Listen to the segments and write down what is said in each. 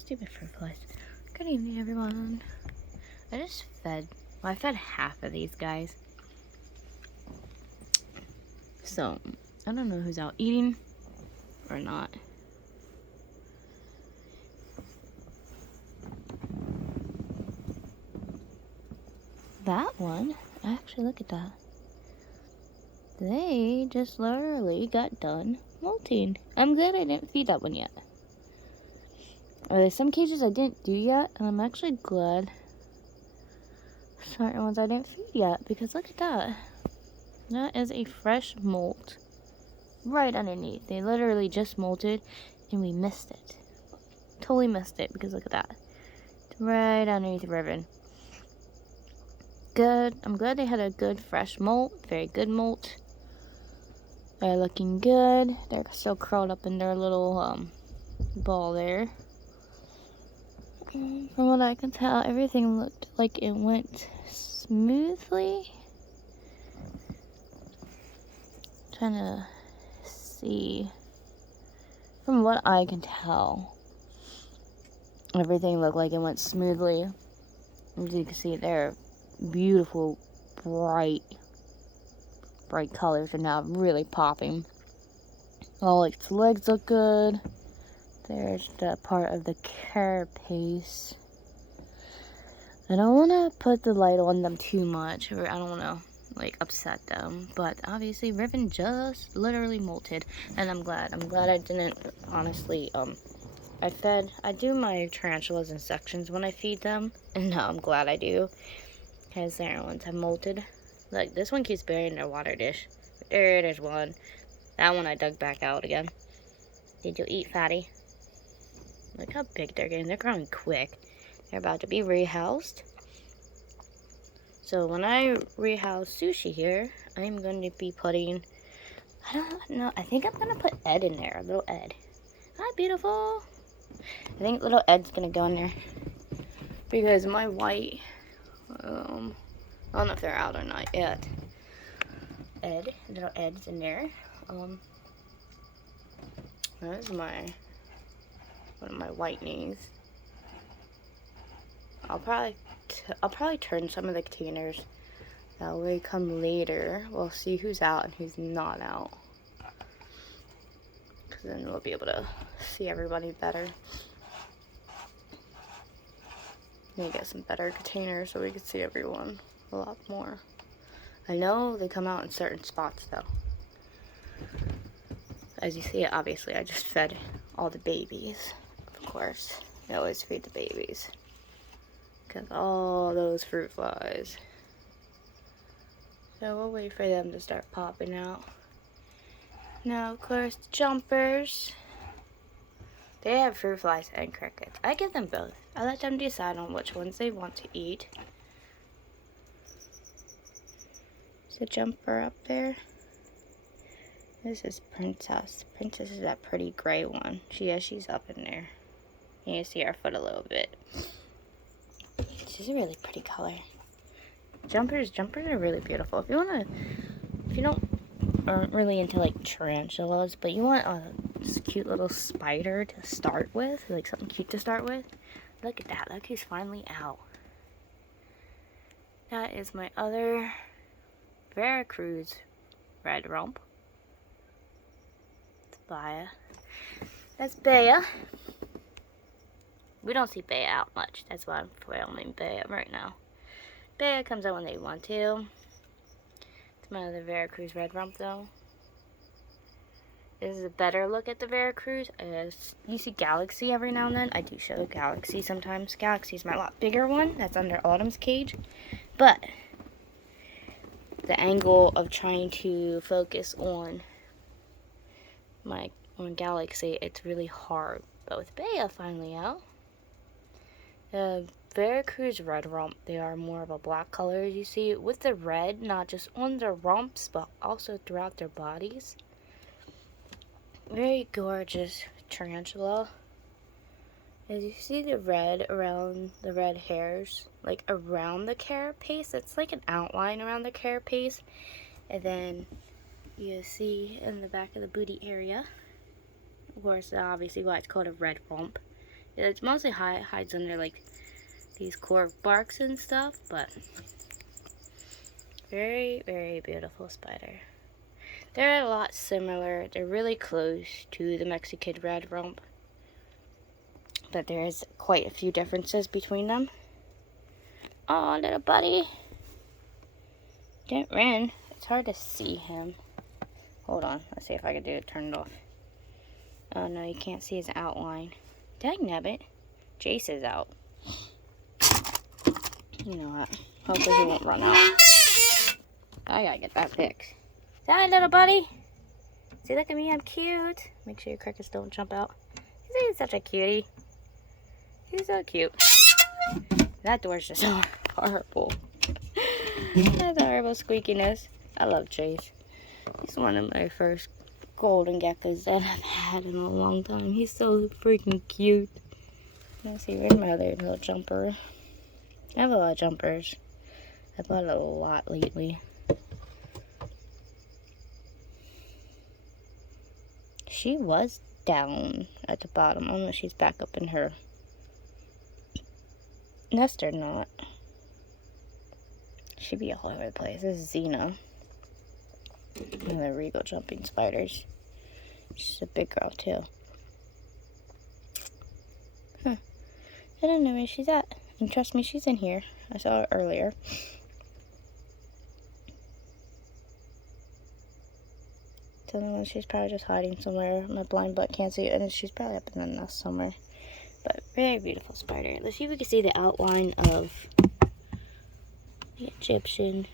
Stupid fruit flies. Good evening, everyone. I just fed, well, I fed half of these guys. So, I don't know who's out eating or not. That one, actually, look at that. They just literally got done molting. I'm glad I didn't feed that one yet. There's some cages I didn't do yet, and I'm actually glad certain ones I didn't feed yet, because look at that. That is a fresh molt right underneath. They literally just molted, and we missed it. Totally missed it, because look at that. It's right underneath the ribbon. Good. I'm glad they had a good fresh molt. Very good molt. They're looking good. They're still curled up in their little ball there. From what I can tell, everything looked like it went smoothly. Trying to see. From what I can tell, everything looked like it went smoothly. As you can see, they're beautiful, bright colors are now really popping. All its legs look good. There's the part of the carapace. I don't want to put the light on them too much, or I don't want to like upset them. But obviously, Riven just literally molted, and I'm glad. I'm glad I didn't. Honestly, I do my tarantulas in sections when I feed them, and now I'm glad I do, because their ones have molted. Look, this one keeps burying their water dish. There's one. That one I dug back out again. Did you eat, fatty? Look how big they're getting. They're growing quick. They're about to be rehoused. So when I rehouse Sushi here, I'm going to be putting, I don't know, I think I'm going to put Ed in there. Little Ed. Hi, beautiful. I think little Ed's going to go in there. Because my white, I don't know if they're out or not yet. Little Ed's in there. There's one of my white knees. I'll probably turn some of the containers. That way come later, we'll see who's out and who's not out. Because then we'll be able to see everybody better. Need to get some better containers so we can see everyone a lot more. I know they come out in certain spots though. As you see, obviously I just fed all the babies. Of course, I always feed the babies. Because all those fruit flies. So we'll wait for them to start popping out. Now, of course, the jumpers. They have fruit flies and crickets. I give them both. I let them decide on which ones they want to eat. There's a jumper up there. This is Princess. Princess is that pretty gray one. She's up in there. You can see her foot a little bit. She's a really pretty color. Jumpers are really beautiful. If you aren't really into like tarantulas, but you want a cute little spider to start with, like something cute to start with, look at that. Look who's finally out. That is my other Veracruz red rump. It's Baya. That's Bea. We don't see Bea out much. That's why I'm filming Bea right now. Bea comes out when they want to. It's my other Veracruz red rump though. This is a better look at the Veracruz. You see Galaxy every now and then. I do show Galaxy sometimes. Galaxy's my lot bigger one. That's under Autumn's cage. But the angle of trying to focus on Galaxy, it's really hard. But with Bea finally out, the Veracruz red rump, they are more of a black color, as you see, with the red, not just on their rumps, but also throughout their bodies. Very gorgeous tarantula. As you see the red around the red hairs, like around the carapace, it's like an outline around the carapace. And then you see in the back of the booty area, of course, obviously why it's called a red rump. It's mostly hides under like these cork barks and stuff, but very, very beautiful spider. They're a lot similar. They're really close to the Mexican red rump, but there is quite a few differences between them. Oh, little buddy. Don't run. It's hard to see him. Hold on. Let's see if I can do it. Turn it off. Oh, no, you can't see his outline. Dagnabbit. Jace is out. You know what? Hopefully he won't run out. I gotta get that fixed. Hi, little buddy. See, look at me. I'm cute. Make sure your crickets don't jump out. He's such a cutie. He's so cute. That door's just horrible. That's horrible squeakiness. I love Chase. He's one of my first golden geckos that I've had in a long time. He's so freaking cute. Let's see, where's my other little jumper? I have a lot of jumpers. I bought a lot lately. She was down at the bottom. I don't know if she's back up in her nest or not. She'd be all over the place. This is Xena. One of the regal jumping spiders. She's a big girl too. Huh. I don't know where she's at. And trust me, she's in here. I saw her earlier. So she's probably just hiding somewhere. My blind butt can't see it, and she's probably up in the nest somewhere. But very beautiful spider. Let's see if we can see the outline of the Egyptian.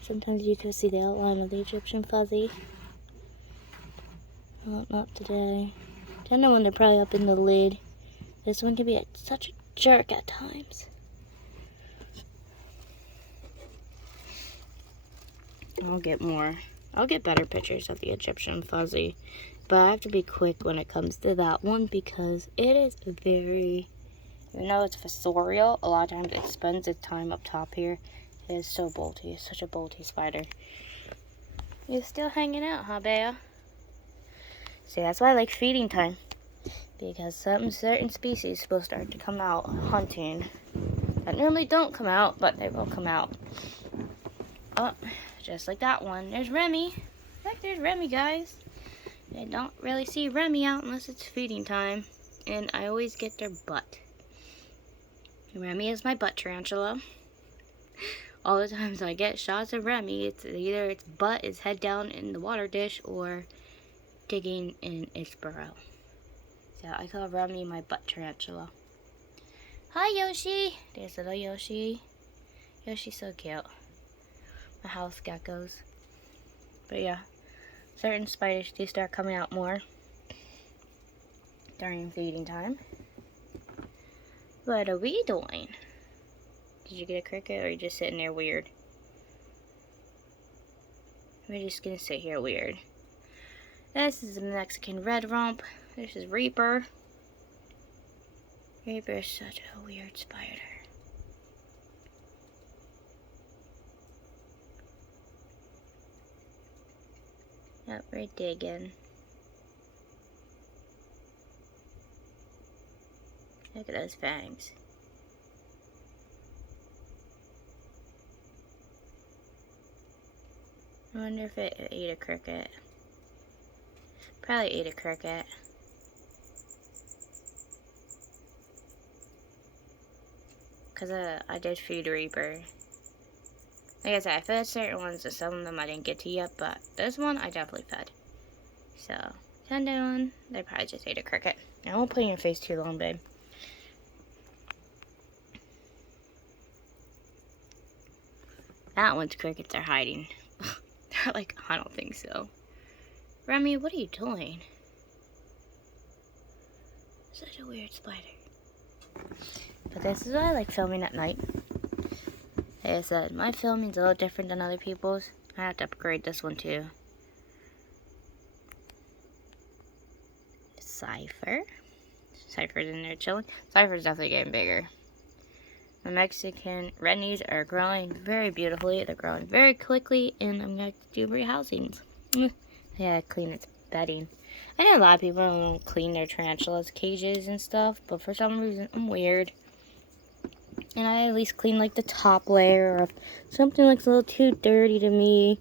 Sometimes you can see the outline of the Egyptian fuzzy. Oh, not today. Don't know when they're probably up in the lid. This one can be such a jerk at times. I'll get better pictures of the Egyptian fuzzy, but I have to be quick when it comes to that one because it is very, even though it's fossorial, a lot of times it spends its time up top here. It is so bolty. It's such a bolty spider. You're still hanging out, huh, Bea? See, that's why I like feeding time, because some certain species will start to come out hunting that normally don't come out, but they will come out. Oh, just like that one. There's Remy. Look, there's Remy, guys. I don't really see Remy out unless it's feeding time. And I always get their butt. Remy is my butt tarantula. All the times I get shots of Remy, it's either its butt is head down in the water dish or digging in its burrow. So I call Remy my butt tarantula. Hi, Yoshi. There's little Yoshi. Yoshi's so cute. My house geckos. But yeah, certain spiders do start coming out more during feeding time. What are we doing? Did you get a cricket or are you just sitting there weird? We're just gonna sit here weird. This is a Mexican red rump. This is Reaper. Reaper is such a weird spider. Yep, we're digging. Look at those fangs. I wonder if it ate a cricket. Probably ate a cricket. Because I did feed Reaper. Like I said, I fed certain ones, and some of them I didn't get to yet, but this one I definitely fed. So, 10 down, they probably just ate a cricket. I won't put in your face too long, babe. That one's crickets are hiding. They're like, I don't think so. Remy, what are you doing? Such a weird spider. But this is why I like filming at night. Like I said, my filming's a little different than other people's. I have to upgrade this one too. Cypher. Cypher's in there chilling. Cypher's definitely getting bigger. The Mexican redknees are growing very beautifully. They're growing very quickly, and I'm going to do rehousings. Yeah, clean its bedding. I know a lot of people don't clean their tarantulas cages and stuff, but for some reason I'm weird. And I at least clean like the top layer, or if something looks a little too dirty to me,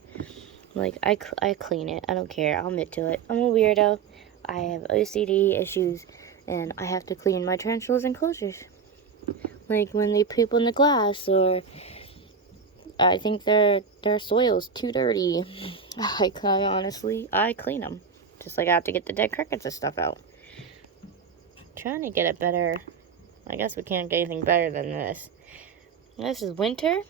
like I clean it. I don't care. I'll admit to it. I'm a weirdo. I have OCD issues, and I have to clean my tarantulas' enclosures. Like when they poop on the glass, or I think their soil's too dirty. I clean them. Just like I have to get the dead crickets and stuff out. Trying to get it better. I guess we can't get anything better than this. This is winter.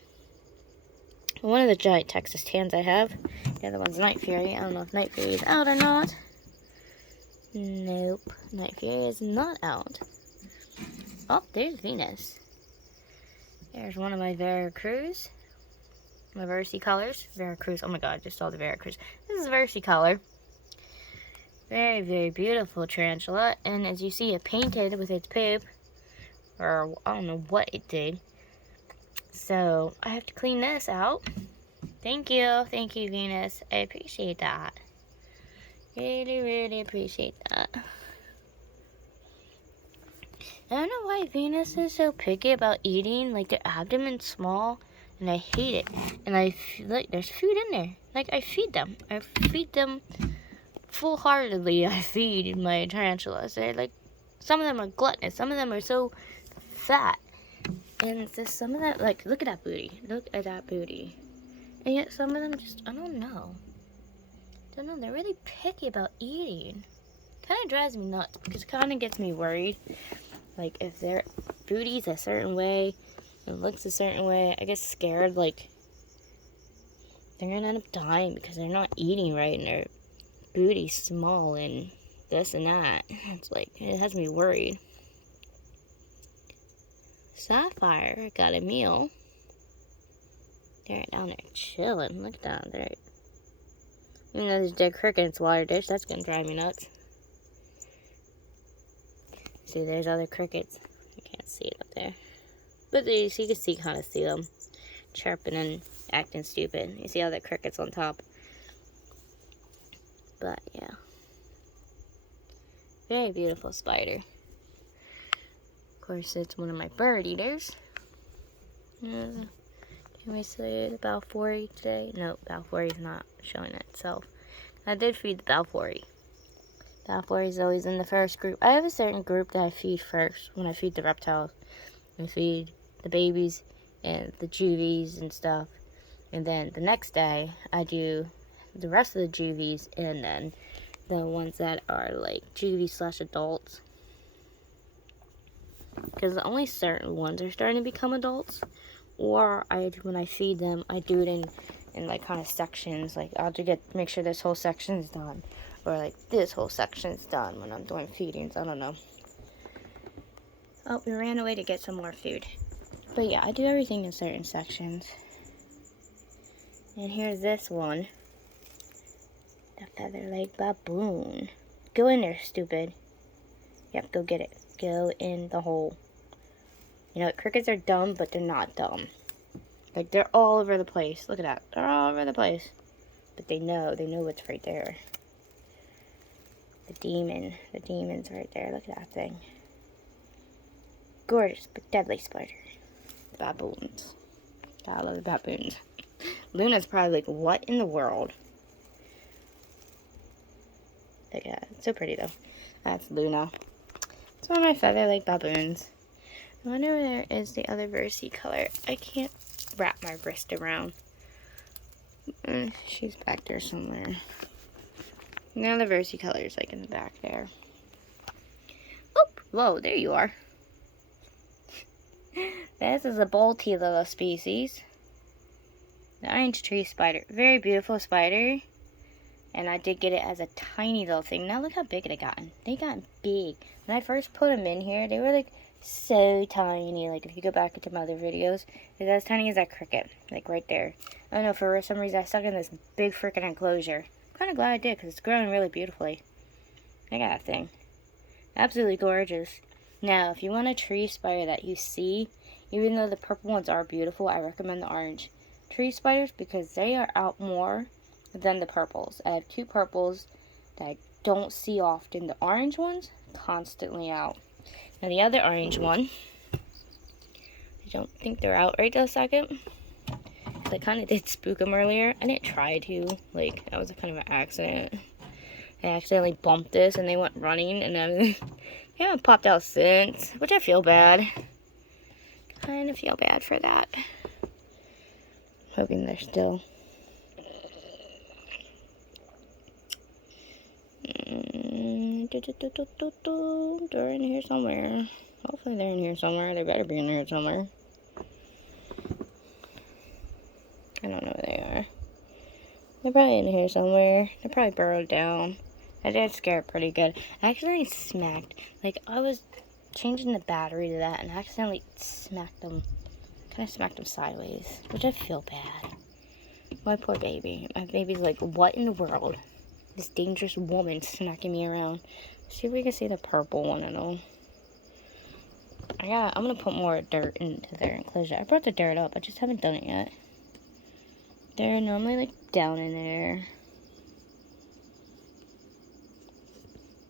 One of the giant Texas tans I have. The other one's Night Fury. I don't know if Night Fury is out or not. Nope. Night Fury is not out. Oh, there's Venus. There's one of my Veracruz. My versicolors. Veracruz. Oh my god, I just saw the Veracruz. This is versicolor. Very, very beautiful tarantula. And as you see, it painted with its poop. Or I don't know what it did. So I have to clean this out. Thank you, Venus. I appreciate that. Really, really appreciate that. I don't know why Venus is so picky about eating. Like, their abdomen's small, and I hate it. And like, there's food in there. Like, I feed them. I feed them full-heartedly. I feed my tarantulas. They're like, some of them are gluttonous. Some of them are so fat. And it's just some of that, like, look at that booty. Look at that booty. And yet some of them just, I don't know. They're really picky about eating. Kind of drives me nuts, because it kind of gets me worried. Like, if their booty's a certain way, it looks a certain way, I get scared, like, they're going to end up dying because they're not eating right, and their booty's small, and this and that. It's like, it has me worried. Sapphire got a meal. They're down there chilling. Look down there. Even though there's dead cricket in its water dish, that's gonna drive me nuts. See, there's other crickets. You can't see it up there. But you can kind of see them chirping and acting stupid. You see all the crickets on top. But yeah. Very beautiful spider. Of course, it's one of my bird eaters. Can we see the Balfouri today? No, Balfouri's not showing itself. I did feed the Balfouri. Balfouri's always in the first group. I have a certain group that I feed first when I feed the reptiles. I feed the babies and the juvies and stuff. And then the next day, I do the rest of the juvies and then the ones that are like juvies/adults. Because only certain ones are starting to become adults. Or when I feed them, I do it in like kind of sections. Like I'll make sure this whole section is done, or like this whole section is done when I'm doing feedings. I don't know. Oh, we ran away to get some more food. But yeah, I do everything in certain sections. And here's this one, the feather-legged baboon. Go in there, stupid. Yep, go get it. Go in the hole. You know, crickets are dumb, but they're not dumb. Like, they're all over the place. Look at that. They're all over the place. But they know what's right there. The demon's right there. Look at that thing. Gorgeous, but deadly spider. Baboons. God, I love the baboons. Luna's probably like, what in the world? Look at that. It's so pretty, though. That's Luna. It's one of my feather-legged baboons. I wonder where is the other versicolor. I can't wrap my wrist around. She's back there somewhere. Now the versicolor is like in the back there. Oop! Whoa, there you are. This is a Boltila species. The orange tree spider. Very beautiful spider. And I did get it as a tiny little thing. Now look how big it gotten. They got big. When I first put them in here, they were like so tiny. Like if you go back into my other videos, it's as tiny as that cricket. Like right there. I don't know, for some reason I stuck in this big freaking enclosure. I'm kind of glad I did because it's growing really beautifully. Look at that thing. Absolutely gorgeous. Now, if you want a tree spider that you see, even though the purple ones are beautiful, I recommend the orange tree spiders because they are out more than the purples. I have two purples that don't see often. The orange ones, constantly out. Now the other orange one, I don't think they're out right this second. I kind of did spook them earlier. I didn't try to. Like, that was a kind of an accident. I accidentally bumped this and they went running, and then they haven't popped out since, which I feel bad. Kind of feel bad for that. Hoping they're still. They're in here somewhere. Hopefully they're in here somewhere. They better be in here somewhere. I don't know where they are. They're probably in here somewhere. They're probably burrowed down. I did scare it pretty good. I accidentally smacked. Like, I was changing the battery to that and I accidentally smacked them. Kind of smacked them sideways, which I feel bad. My poor baby. My baby's like, what in the world? This dangerous woman smacking me around. See if we can see the purple one at all. I'm gonna put more dirt into their enclosure. I brought the dirt up. I just haven't done it yet. They're normally like down in there.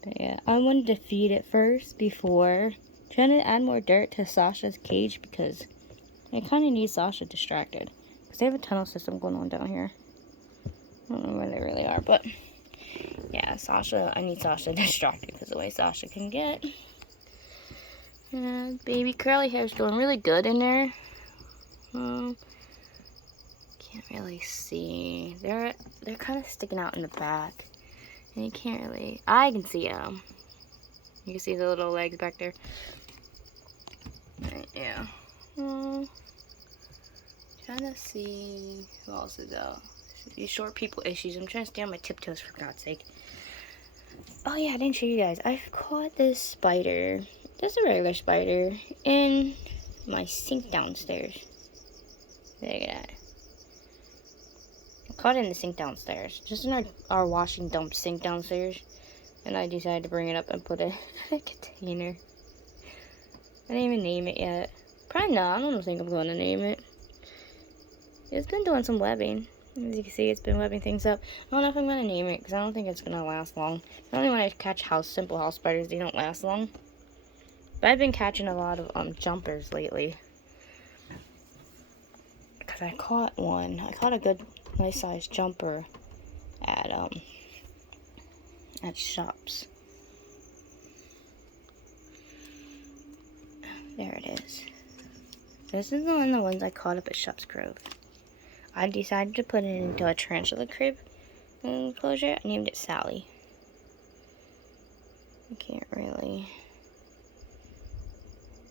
But yeah, I wanted to feed it first before trying to add more dirt to Sasha's cage because I kind of need Sasha distracted. Because they have a tunnel system going on down here. I don't know where they really are, but yeah, I need Sasha distracted because the way Sasha can get. Baby curly hair is doing really good in there. Can't really see. They're kind of sticking out in the back. And you can't really, I can see them. You can see the little legs back there. Right, yeah. Trying to see who else is out. These short people issues. I'm trying to stay on my tiptoes for God's sake. Oh yeah, I didn't show you guys. I've caught this spider, just a regular spider, in my sink downstairs. Look at that. I caught it in the sink downstairs, just in our washing dump sink downstairs, and I decided to bring it up and put it in a container. I didn't even name it yet. Probably not. I don't think I'm going to name it. It's been doing some webbing. As you can see, it's been webbing things up. I don't know if I'm going to name it because I don't think it's going to last long. Only when I catch simple house spiders, they don't last long. But I've been catching a lot of jumpers lately. Because I caught one. I caught a good, nice sized jumper at Shops. There it is. This is one of the ones I caught up at Shops Grove. I decided to put it into a tarantula crib enclosure. I named it Sally. I can't really.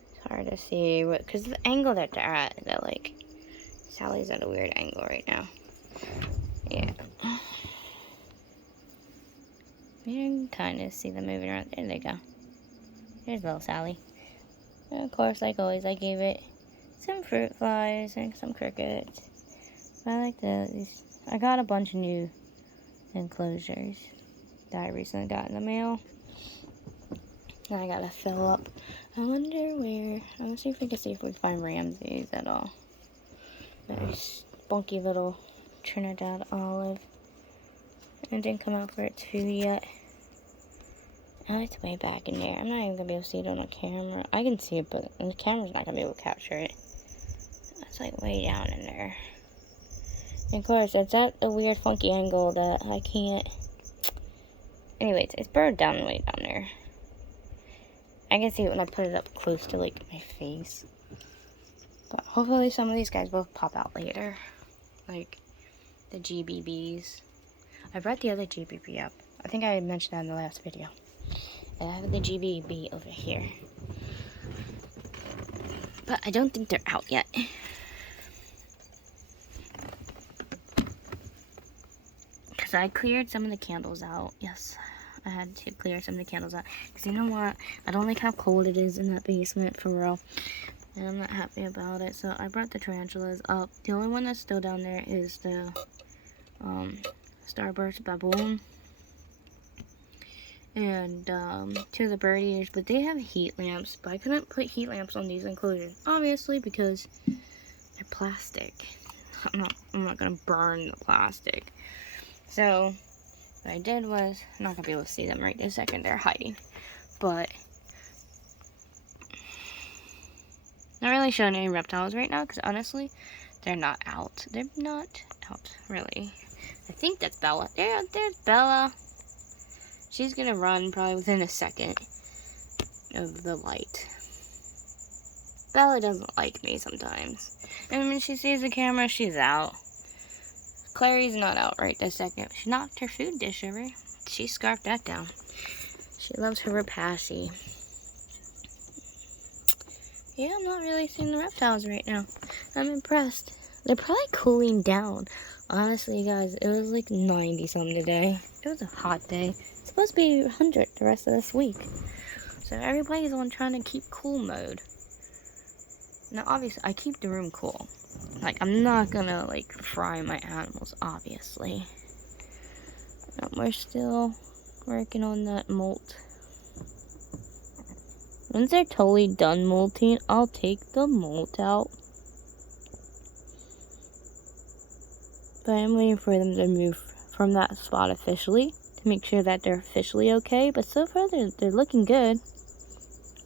It's hard to see what, because the angle that they're at, that like, Sally's at a weird angle right now. Yeah. You can kind of see them moving around. There they go. There's little Sally. And of course, like always, I gave it some fruit flies and some crickets. I like these. I got a bunch of new enclosures that I recently got in the mail. And I gotta fill up. I wonder where. Let's see if we can find Ramses at all. Nice, spunky little Trinidad olive. It didn't come out for it too yet. Oh, it's way back in there. I'm not even gonna be able to see it on the camera. I can see it, but the camera's not gonna be able to capture it. It's like way down in there. And of course, it's at a weird funky angle that I can't. Anyways, it's burrowed down way down there. I can see it when I put it up close to like my face. But hopefully some of these guys will pop out later. Like the GBBs. I brought the other GBB up. I think I mentioned that in the last video. I have the GBB over here. But I don't think they're out yet. Because I cleared some of the candles out. Yes, I had to clear some of the candles out. Because you know what? I don't like how cold it is in that basement, for real. And I'm not happy about it. So I brought the tarantulas up. The only one that's still down there is the Starburst Baboon. And two of the bird eaters. But they have heat lamps. But I couldn't put heat lamps on these enclosures. Obviously, because they're plastic. I'm not going to burn the plastic. So, what I did was, I'm not gonna be able to see them right this second, they're hiding. But, not really showing any reptiles right now, because honestly, they're not out. They're not out, really. I think that's Bella. There's Bella. She's gonna run probably within a second of the light. Bella doesn't like me sometimes. And when she sees the camera, she's out. Clary's not out right this second. She knocked her food dish over. She scarfed that down. She loves her rapace. Yeah, I'm not really seeing the reptiles right now. I'm impressed. They're probably cooling down. Honestly, guys, it was like 90 something today. It was a hot day. It's supposed to be 100 the rest of this week. So everybody's on trying to keep cool mode. Now, obviously, I keep the room cool. Like, I'm not gonna, like, fry my animals, obviously. We're still working on that molt. Once they're totally done molting, I'll take the molt out. But I'm waiting for them to move from that spot officially to make sure that they're officially okay. But so far, they're looking good.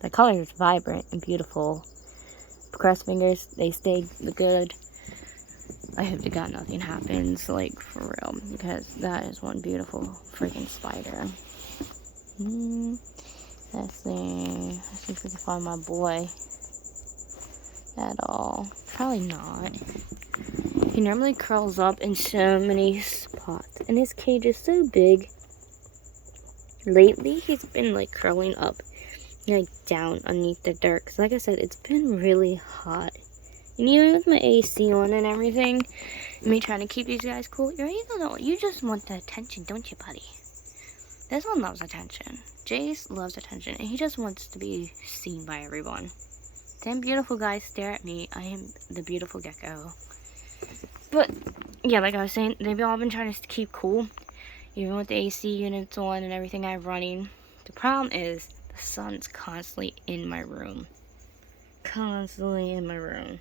The color is vibrant and beautiful. Cross fingers, they stay good. I hope to God nothing happens, like, for real, because that is one beautiful freaking spider. Let's see if we can find my boy at all. Probably not. He normally curls up in so many spots, and his cage is so big. Lately, he's been, like, curling up, like, down underneath the dirt, because like I said, it's been really hot. And even with my AC on and everything, me trying to keep these guys cool, you just want the attention, don't you, buddy? This one loves attention. Jace loves attention, and he just wants to be seen by everyone. 10 beautiful guys stare at me. I am the beautiful gecko. But, yeah, like I was saying, they've all been trying to keep cool, even with the AC units on and everything I have running. The problem is, the sun's constantly in my room. Constantly in my room.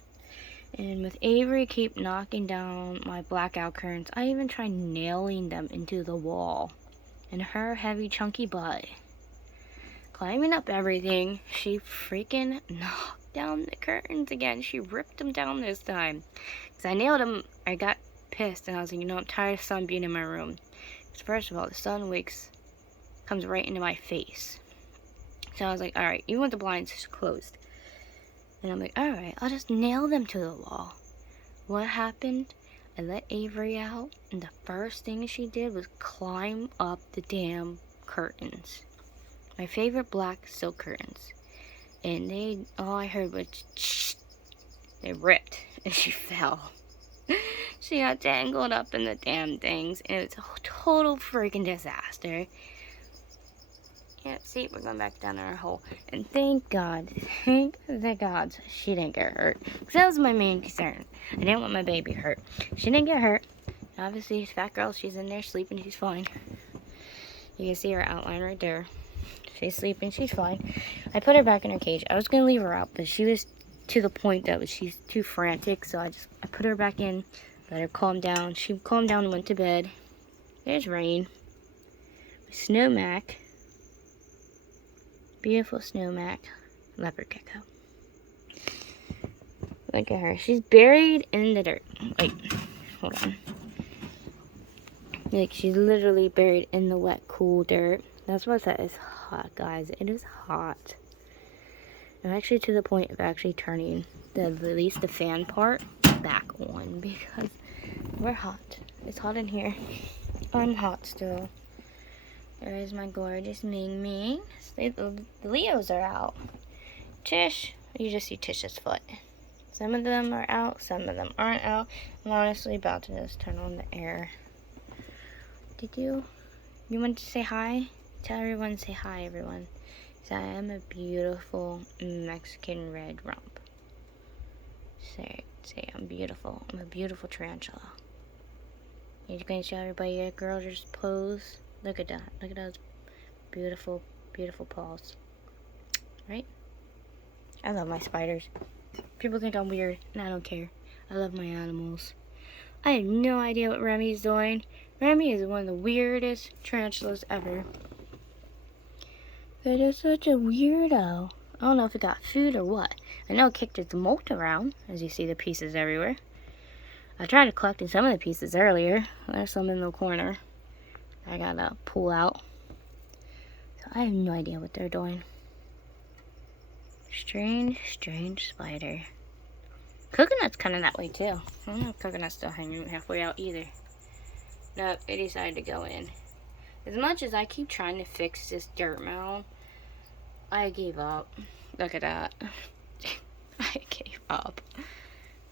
And with Avery keep knocking down my blackout curtains, I even tried nailing them into the wall. And her heavy chunky butt, climbing up everything, she freaking knocked down the curtains again. She ripped them down this time. Because I nailed them, I got pissed and I was like, I'm tired of the sun being in my room. Because first of all, the sun comes right into my face. So I was like, alright, even with the blinds closed. And I'm like, alright, I'll just nail them to the wall. What happened? I let Avery out, and the first thing she did was climb up the damn curtains. My favorite black silk curtains. And all I heard was, shh. They ripped, and she fell. She got tangled up in the damn things, and it's a total freaking disaster. Yeah, see, we're going back down in our hole. And thank God, thank the gods, she didn't get hurt. Because that was my main concern. I didn't want my baby hurt. She didn't get hurt. Obviously, fat girl, she's in there sleeping, she's fine. You can see her outline right there. She's sleeping, she's fine. I put her back in her cage. I was going to leave her out, but she was to the point that she's too frantic. So I put her back in, let her calm down. She calmed down and went to bed. There's Rain. Snowmac. Beautiful Snowmac, leopard gecko. Look at her. She's buried in the dirt. Wait, hold on. Like, she's literally buried in the wet, cool dirt. That's why I said it's hot, guys. It is hot. I'm actually to the point of actually turning at least the fan part back on because we're hot. It's hot in here. I'm hot still. There is my gorgeous Ming Ming. The Leos are out. Tish, you just see Tish's foot. Some of them are out, some of them aren't out. I'm honestly about to just turn on the air. You want to say hi? Tell everyone, say hi, everyone. So I am a beautiful Mexican red rump. Say I'm beautiful. I'm a beautiful tarantula. You're going to show everybody a girl just pose. Look at that. Look at those beautiful, beautiful paws. Right? I love my spiders. People think I'm weird, and I don't care. I love my animals. I have no idea what Remy's doing. Remy is one of the weirdest tarantulas ever. It is such a weirdo. I don't know if it got food or what. I know it kicked its molt around, as you see the pieces everywhere. I tried collecting some of the pieces earlier. There's some in the corner I gotta pull out. So I have no idea what they're doing. Strange, strange spider. Coconut's kind of that way too. I don't know if Coconut's still hanging halfway out either. Nope, it decided to go in. As much as I keep trying to fix this dirt mound, I gave up. Look at that. I gave up.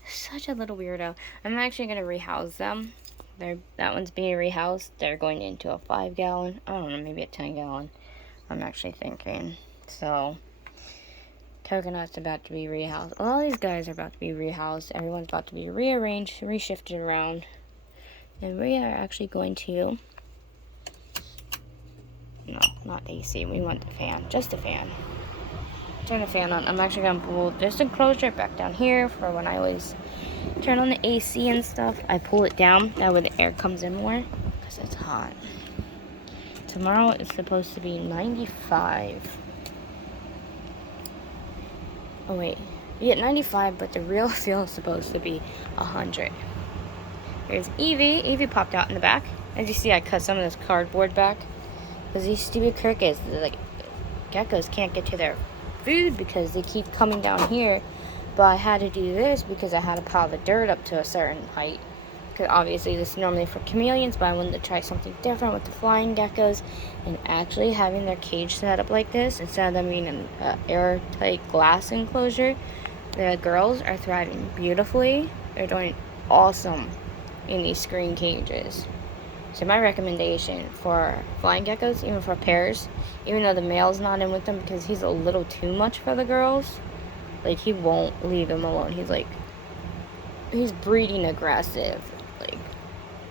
Such a little weirdo. I'm actually going to rehouse them. That one's being rehoused. They're going into a 5-gallon. I don't know, maybe a 10-gallon. I'm actually thinking. So, Coconut's about to be rehoused. All these guys are about to be rehoused. Everyone's about to be rearranged, reshifted around. And we are actually going to... No, not AC. We want the fan. Just the fan. Turn the fan on. I'm actually going to pull this enclosure back down here for when I always turn on the AC and stuff. I pull it down. That way the air comes in more. Because it's hot. Tomorrow it's supposed to be 95. Oh, wait. Yeah, 95, but the real feel is supposed to be 100. Here's Evie. Evie popped out in the back. As you see, I cut some of this cardboard back. Because these stupid crickets, like, geckos can't get to their food because they keep coming down here. But I had to do this because I had to pile the dirt up to a certain height. Because obviously this is normally for chameleons, but I wanted to try something different with the flying geckos. And actually having their cage set up like this, instead of them being an airtight glass enclosure, the girls are thriving beautifully. They're doing awesome in these screen cages. So my recommendation for flying geckos, even for pairs, even though the male's not in with them because he's a little too much for the girls, like, he won't leave them alone. He's breeding aggressive. Like,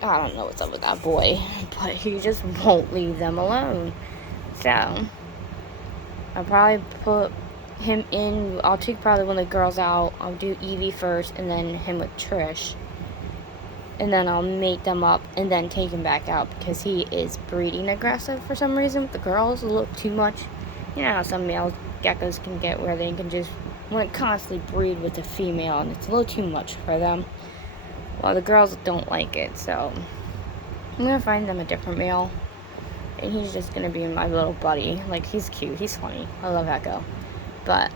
I don't know what's up with that boy, but he just won't leave them alone. So, I'll probably put him in. I'll take probably one of the girls out. I'll do Evie first and then him with Trish. And then I'll mate them up and then take him back out because he is breeding aggressive for some reason. The girls a little too much. You know how some male geckos can get where they can just want to constantly breed with a female and it's a little too much for them. Well, the girls don't like it, so I'm going to find them a different male. And he's just going to be my little buddy. Like, he's cute. He's funny. I love Echo. But,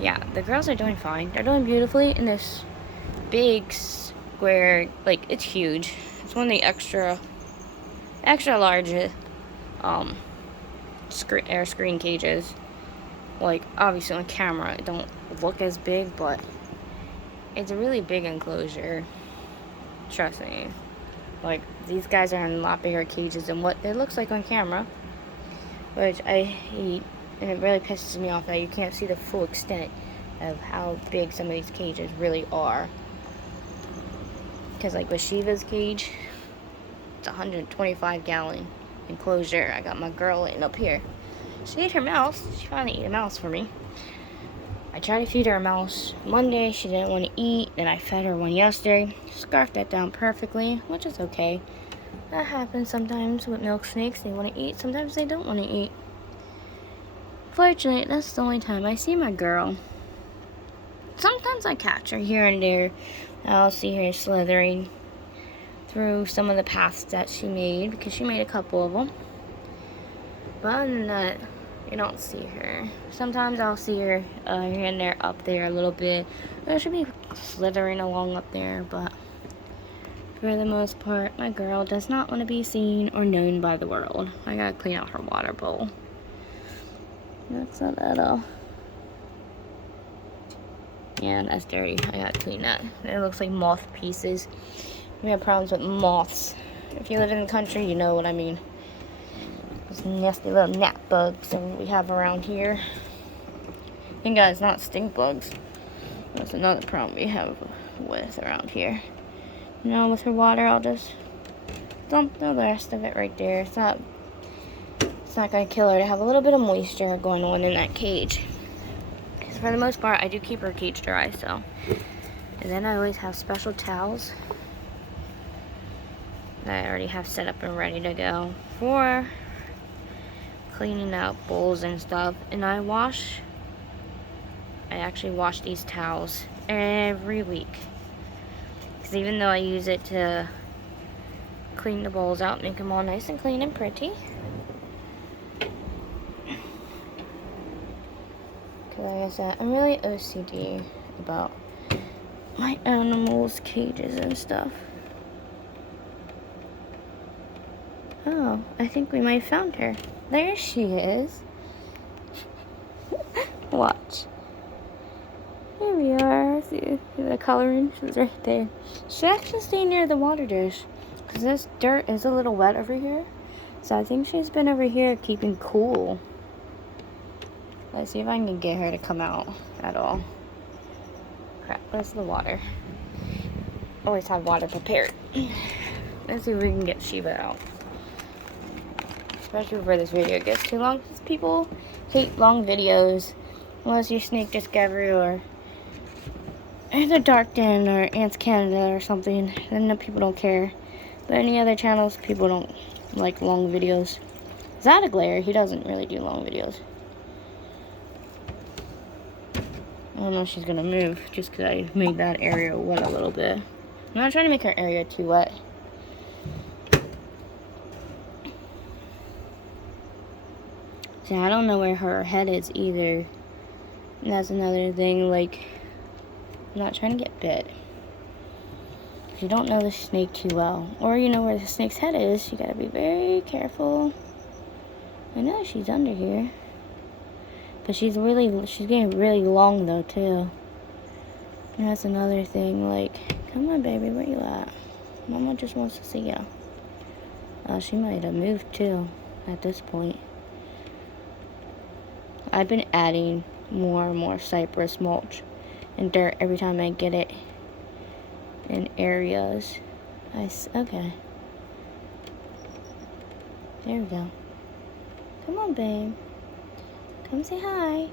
yeah, the girls are doing fine. They're doing beautifully in this big... square, like, it's huge. It's one of the extra large air screen cages. Like, obviously on camera it don't look as big, but it's a really big enclosure. Trust me. Like, these guys are in a lot bigger cages than what it looks like on camera, which I hate, and it really pisses me off that you can't see the full extent of how big some of these cages really are. Because, like, with Shiva's cage, it's a 125-gallon enclosure. I got my girl laying up here. She ate her mouse. She finally ate a mouse for me. I tried to feed her a mouse Monday. She didn't want to eat. Then I fed her one yesterday. Scarfed that down perfectly, which is okay. That happens sometimes with milk snakes. They want to eat. Sometimes they don't want to eat. Fortunately, that's the only time I see my girl. Sometimes I catch her here and there. I'll see her slithering through some of the paths that she made, because she made a couple of them. But other than that, you don't see her. Sometimes I'll see her here and there up there a little bit. Or she'll be slithering along up there, but for the most part, my girl does not want to be seen or known by the world. I gotta clean out her water bowl. That's not at all. Yeah, that's dirty. I gotta clean that. It looks like moth pieces. We have problems with moths. If you live in the country, you know what I mean. Those nasty little gnat bugs that we have around here. And guys, not stink bugs. That's another problem we have with around here. You know, with her water, I'll just dump the rest of it right there. It's not gonna kill her to have a little bit of moisture going on in that cage. For the most part, I do keep her cage dry, so. And then I always have special towels that I already have set up and ready to go for cleaning out bowls and stuff. And I actually wash these towels every week. Because even though I use it to clean the bowls out, make them all nice and clean and pretty. Because like I said, I'm really OCD about my animals' cages and stuff. Oh, I think we might have found her. There she is. Watch. There we are. See the coloring? She's right there. She actually stayed near the water dish. Because this dirt is a little wet over here. So I think she's been over here keeping cool. Let's see if I can get her to come out at all. Crap, where's the water? Always have water prepared. Let's see if we can get Shiva out. Especially before this video gets too long. Because people hate long videos. Unless you're Snake Discovery or The Dark Den or Ants Canada or something. Then people don't care. But any other channels, people don't like long videos. Zadaglare, he doesn't really do long videos. I don't know if she's gonna move just because I made that area wet a little bit. I'm not trying to make her area too wet. See, I don't know where her head is either. And that's another thing, like, I'm not trying to get bit. If you don't know the snake too well, or you know where the snake's head is, you gotta be very careful. I know she's under here. But she's getting really long though too. And that's another thing, like, come on baby, where you at? Mama just wants to see ya. Oh, she might have moved too at this point. I've been adding more and more cypress mulch and dirt every time I get it in areas. Okay. There we go. Come on, babe. Come say hi.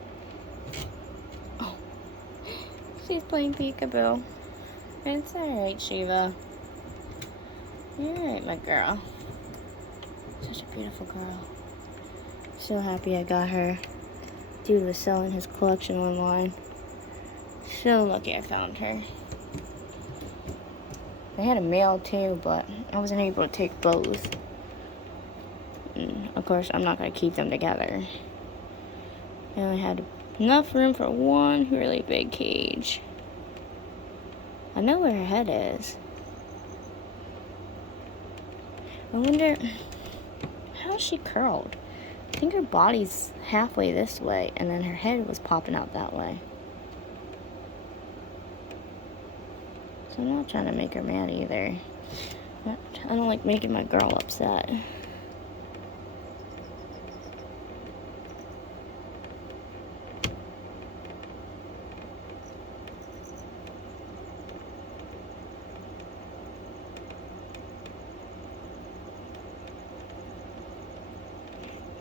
Oh, she's playing peekaboo. It's alright, Shiva. You're alright, my girl. Such a beautiful girl. So happy I got her. Dude was selling his collection online. So lucky I found her. They had a male too, but I wasn't able to take both. And of course, I'm not going to keep them together. I only had enough room for one really big cage. I know where her head is. I wonder, how is she curled? I think her body's halfway this way, and then her head was popping out that way. So I'm not trying to make her mad either. I don't like making my girl upset.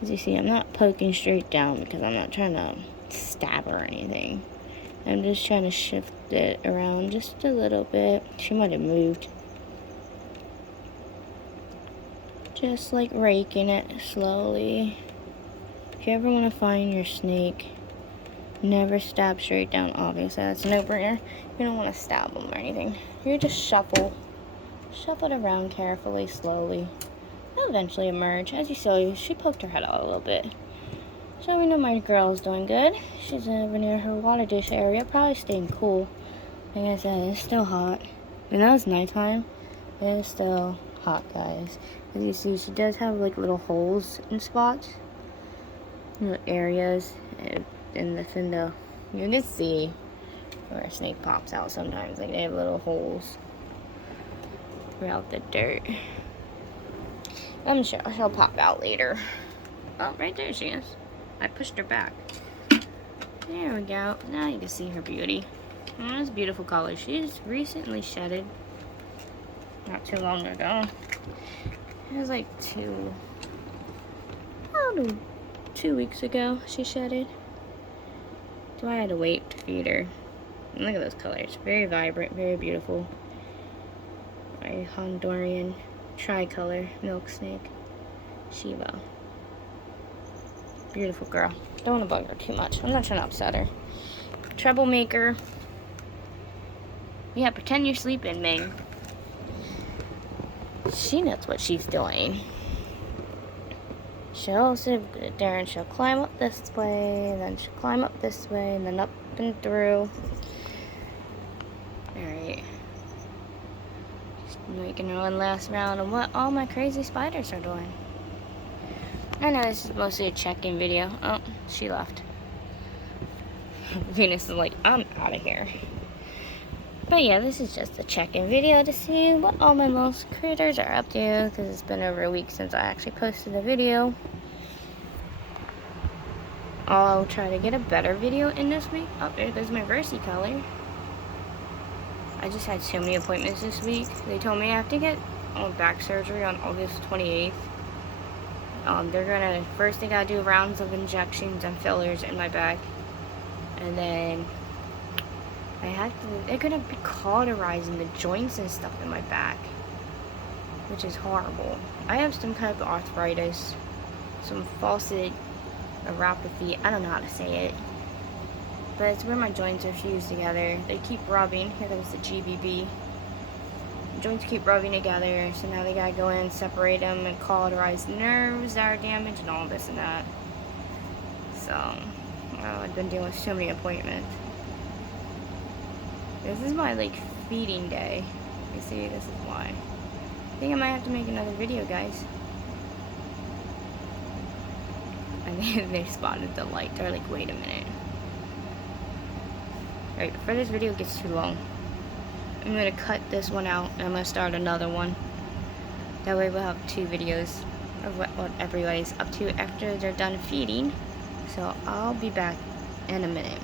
As you see, I'm not poking straight down because I'm not trying to stab her or anything. I'm just trying to shift it around just a little bit. She might have moved. Just like raking it slowly. If you ever want to find your snake, never stab straight down. Obviously, that's a no-brainer. You don't want to stab them or anything. You just shuffle it around carefully, slowly. They'll eventually emerge. As you saw, she poked her head out a little bit. So we know my girl is doing good. She's over near her water dish area, probably staying cool. Like I said, it's still hot. When that was nighttime, it is still hot, guys. As you see, she does have like little holes in spots, little areas in the window. You can see where a snake pops out sometimes. Like they have little holes throughout the dirt. I'm sure she'll pop out later. Oh, right there she is. I pushed her back. There we go. Now you can see her beauty. Oh, that's beautiful color. She's recently shedded. Not too long ago. It was like 2 weeks ago she shedded. So I had to wait to feed her. And look at those colors. Very vibrant, very beautiful. Very Honduran. tricolor milk snake. Shiva. Beautiful girl. Don't want to bug her too much. I'm not trying to upset her. Troublemaker. Yeah, pretend you're sleeping, Ming. She knows what she's doing. She'll sit there and she'll climb up this way, and then she'll climb up this way, and then up and through. Alright. Just making one last round of what all my crazy spiders are doing. I know this is mostly a check-in video. Oh, she left. Venus is like, I'm out of here. But yeah, this is just a check-in video to see what all my most critters are up to, because it's been over a week since I actually posted a video. I'll try to get a better video in this week. Oh, there goes my versicolor. I just had so many appointments this week. They told me I have to get back surgery on August 28th. They're gonna, first they gotta do rounds of injections and fillers in my back. And then they're gonna be cauterizing the joints and stuff in my back, which is horrible. I have some kind of arthritis, some faucet neuropathy, I don't know how to say it, but it's where my joints are fused together. They keep rubbing. Here comes the GBB. Joints keep rubbing together, so now they gotta go in, separate them, and cauterize nerves that are damaged, and all this and that. So, I've been dealing with so many appointments. This is my, like, feeding day. You see, this is why. I think I might have to make another video, guys. I think they spotted the light. They're like, wait a minute. Alright, before this video gets too long, I'm going to cut this one out, and I'm going to start another one. That way we'll have 2 videos of what everybody's up to after they're done feeding. So I'll be back in a minute.